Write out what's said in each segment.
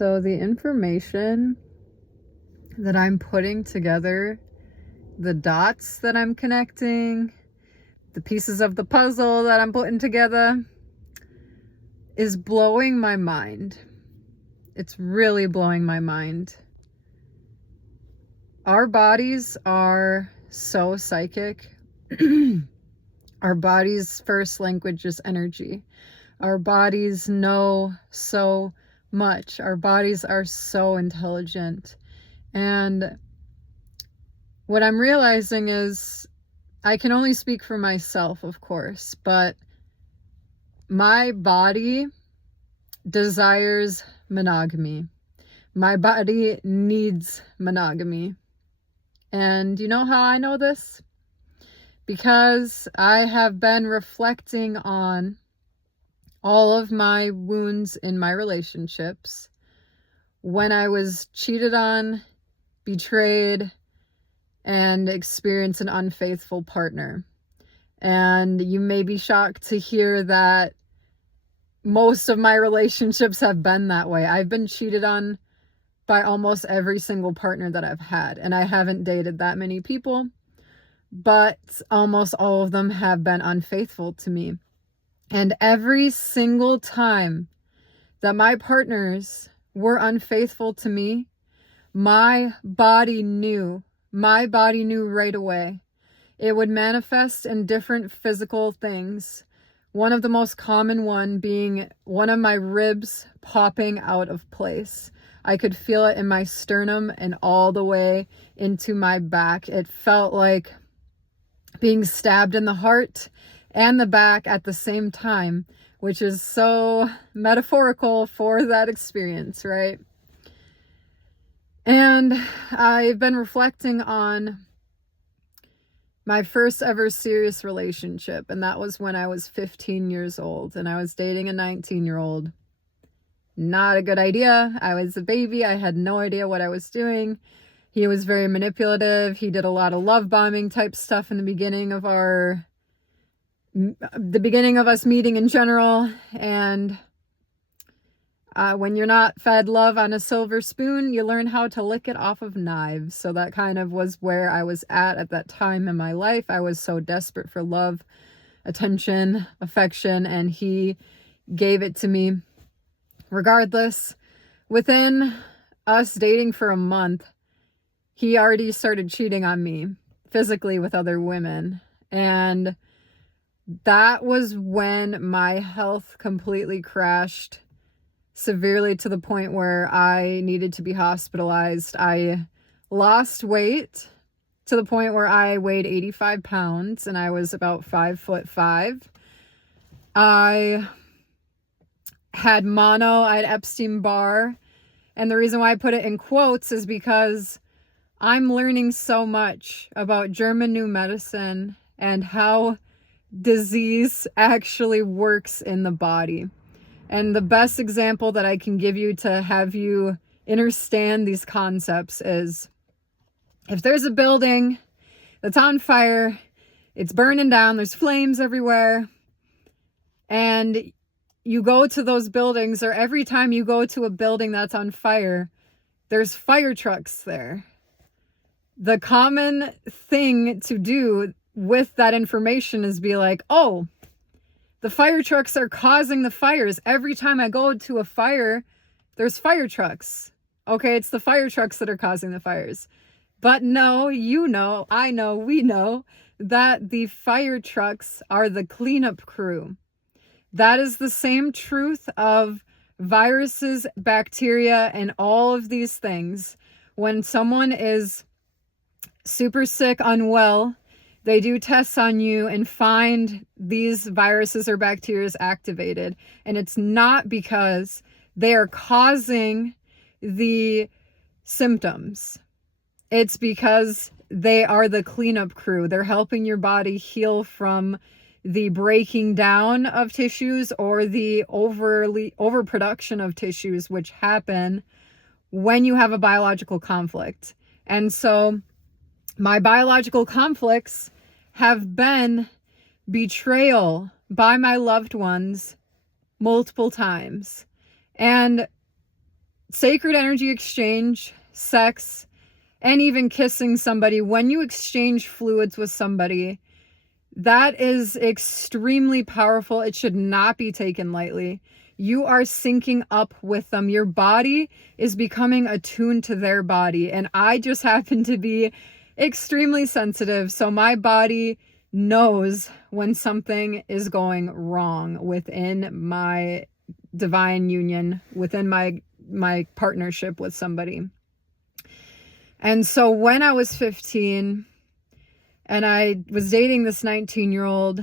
So the information that I'm putting together, the dots that I'm connecting, the pieces of the puzzle that I'm putting together is blowing my mind. It's really blowing my mind. Our bodies are so psychic. Our body's first language is energy. Our bodies know so much. Our bodies are so intelligent. And what I'm realizing is I can only speak for myself, of course, but my body desires monogamy. My body needs monogamy. And you know how I know this? Because I have been reflecting on all of my wounds in my relationships when I was cheated on, betrayed, and experienced an unfaithful partner. And you may be shocked to hear that most of my relationships have been that way. I've been cheated on by almost every single partner that I've had, and I haven't dated that many people, but almost all of them have been unfaithful to me. And every single time that my partners were unfaithful to me, my body knew right away. It would manifest in different physical things. One of the most common one being one of my ribs popping out of place. I could feel it in my sternum and all the way into my back. It felt like being stabbed in the heart and the back at the same time, which is so metaphorical for that experience, right? And I've been reflecting on my first ever serious relationship, and that was when I was 15 years old, and I was dating a 19-year-old. Not a good idea. I was a baby. I had no idea what I was doing. He was very manipulative. He did a lot of love bombing type stuff in the beginning of us meeting in general. And when you're not fed love on a silver spoon, you learn how to lick it off of knives. So that kind of was where I was at that time in my life. I was so desperate for love, attention, affection, and he gave it to me. Regardless, within us dating for a month, he already started cheating on me physically with other women. And that was when my health completely crashed severely to the point where I needed to be hospitalized. I lost weight to the point where I weighed 85 pounds and I was about 5'5". I had mono, I had Epstein-Barr. And the reason why I put it in quotes is because I'm learning so much about German new medicine and how disease actually works in the body. And the best example that I can give you to have you understand these concepts is if there's a building that's on fire, it's burning down, there's flames everywhere, and you go to those buildings, or every time you go to a building that's on fire, there's fire trucks there. The common thing to do with that information is be like, oh, the fire trucks are causing the fires. Every time I go to a fire, there's fire trucks. Okay, it's the fire trucks that are causing the fires. But no, you know, I know, we know that the fire trucks are the cleanup crew. That is the same truth of viruses, bacteria, and all of these things. When someone is super sick, unwell, they do tests on you and find these viruses or bacteria activated. And it's not because they are causing the symptoms. It's because they are the cleanup crew. They're helping your body heal from the breaking down of tissues or the overproduction of tissues, which happen when you have a biological conflict. And so my biological conflicts have been betrayal by my loved ones multiple times. And sacred energy exchange, sex, and even kissing somebody, when you exchange fluids with somebody, that is extremely powerful. It should not be taken lightly. You are syncing up with them. Your body is becoming attuned to their body. And I just happen to be extremely sensitive. So my body knows when something is going wrong within my divine union, within my partnership with somebody. And so when I was 15 and I was dating this 19-year-old,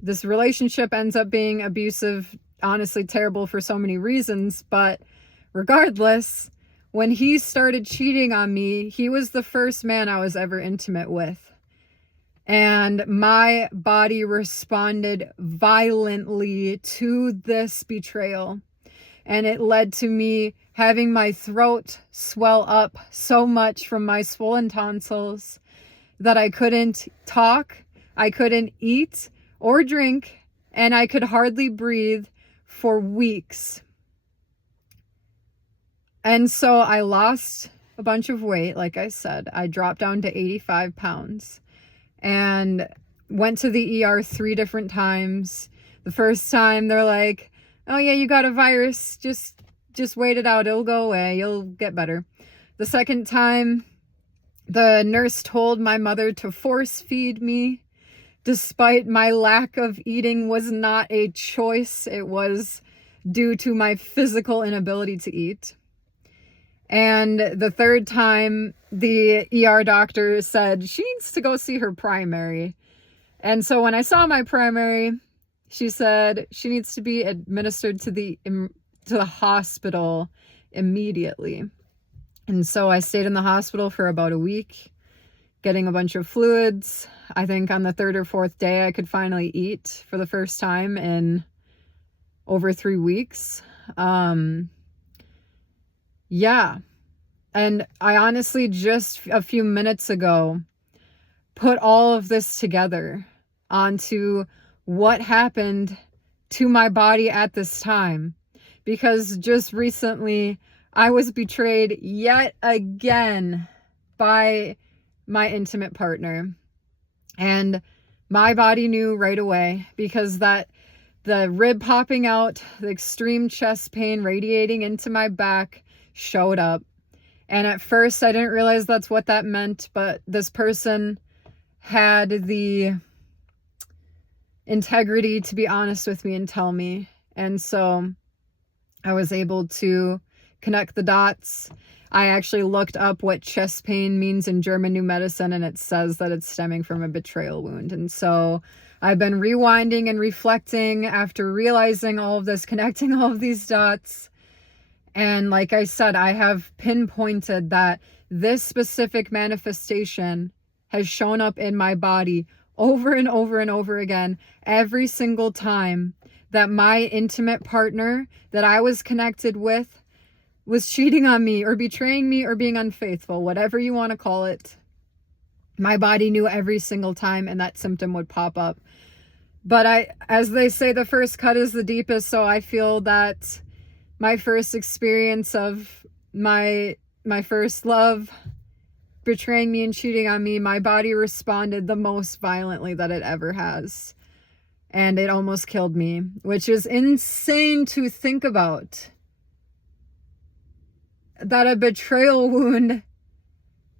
this relationship ends up being abusive, honestly terrible for so many reasons. But regardless, when he started cheating on me, he was the first man I was ever intimate with. And my body responded violently to this betrayal. And it led to me having my throat swell up so much from my swollen tonsils that I couldn't talk, I couldn't eat or drink, and I could hardly breathe for weeks. And so I lost a bunch of weight, like I said. I dropped down to 85 pounds and went to the ER 3 different times. The first time they're like, oh yeah, you got a virus, just wait it out, it'll go away, you'll get better. The second time, the nurse told my mother to force feed me, despite my lack of eating was not a choice. It was due to my physical inability to eat. And the third time, the ER doctor said she needs to go see her primary. And so when I saw my primary, she said she needs to be administered to the hospital immediately. And so I stayed in the hospital for about a week, getting a bunch of fluids. I think on the 3rd or 4th day, I could finally eat for the first time in over 3 weeks. Yeah. And I honestly just a few minutes ago put all of this together onto what happened to my body at this time. Because just recently, I was betrayed yet again by my intimate partner. And my body knew right away, because the rib popping out, the extreme chest pain radiating into my back showed up. And at first I didn't realize that's what that meant, but this person had the integrity to be honest with me and tell me. And so I was able to connect the dots. I actually looked up what chest pain means in German New Medicine, and it says that it's stemming from a betrayal wound. And so I've been rewinding and reflecting after realizing all of this, connecting all of these dots. And like I said, I have pinpointed that this specific manifestation has shown up in my body over and over and over again, every single time that my intimate partner that I was connected with was cheating on me or betraying me or being unfaithful, whatever you want to call it. My body knew every single time, and that symptom would pop up. But as they say, the first cut is the deepest. So I feel that my first experience of my first love betraying me and cheating on me, my body responded the most violently that it ever has. And it almost killed me, which is insane to think about. That a betrayal wound,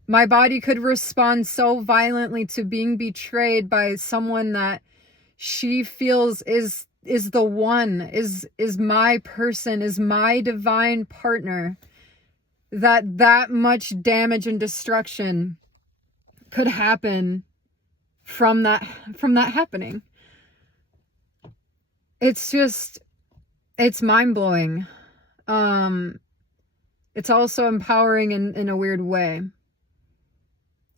my body could respond so violently to being betrayed by someone that she feels is the one, is my person, is my divine partner, that much damage and destruction could happen from that happening. It's mind-blowing. It's also empowering in a weird way.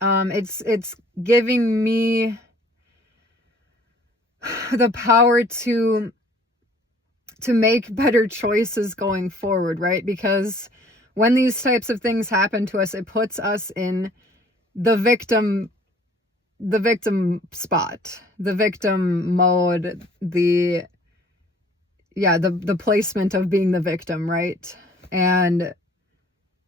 It's giving me the power to make better choices going forward, right? Because when these types of things happen to us, it puts us in the victim spot, the victim mode, the placement of being the victim, right? And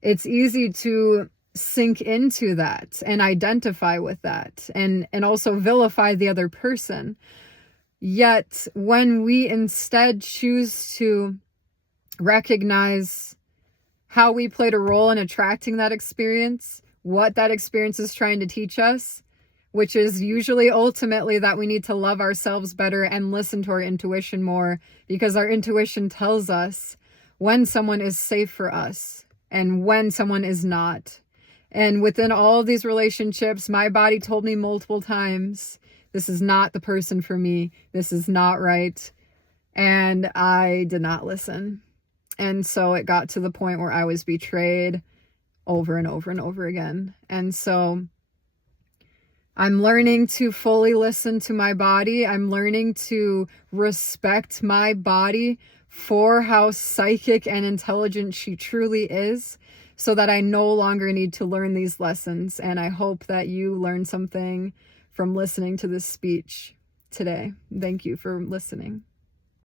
it's easy to sink into that and identify with that and also vilify the other person. Yet when we instead choose to recognize how we played a role in attracting that experience, what that experience is trying to teach us, which is usually ultimately that we need to love ourselves better and listen to our intuition more, because our intuition tells us when someone is safe for us and when someone is not. And within all of these relationships, my body told me multiple times, this is not the person for me. This is not right. And I did not listen. And so it got to the point where I was betrayed over and over and over again. And so I'm learning to fully listen to my body. I'm learning to respect my body for how psychic and intelligent she truly is, so that I no longer need to learn these lessons. And I hope that you learned something from listening to this speech today. Thank you for listening.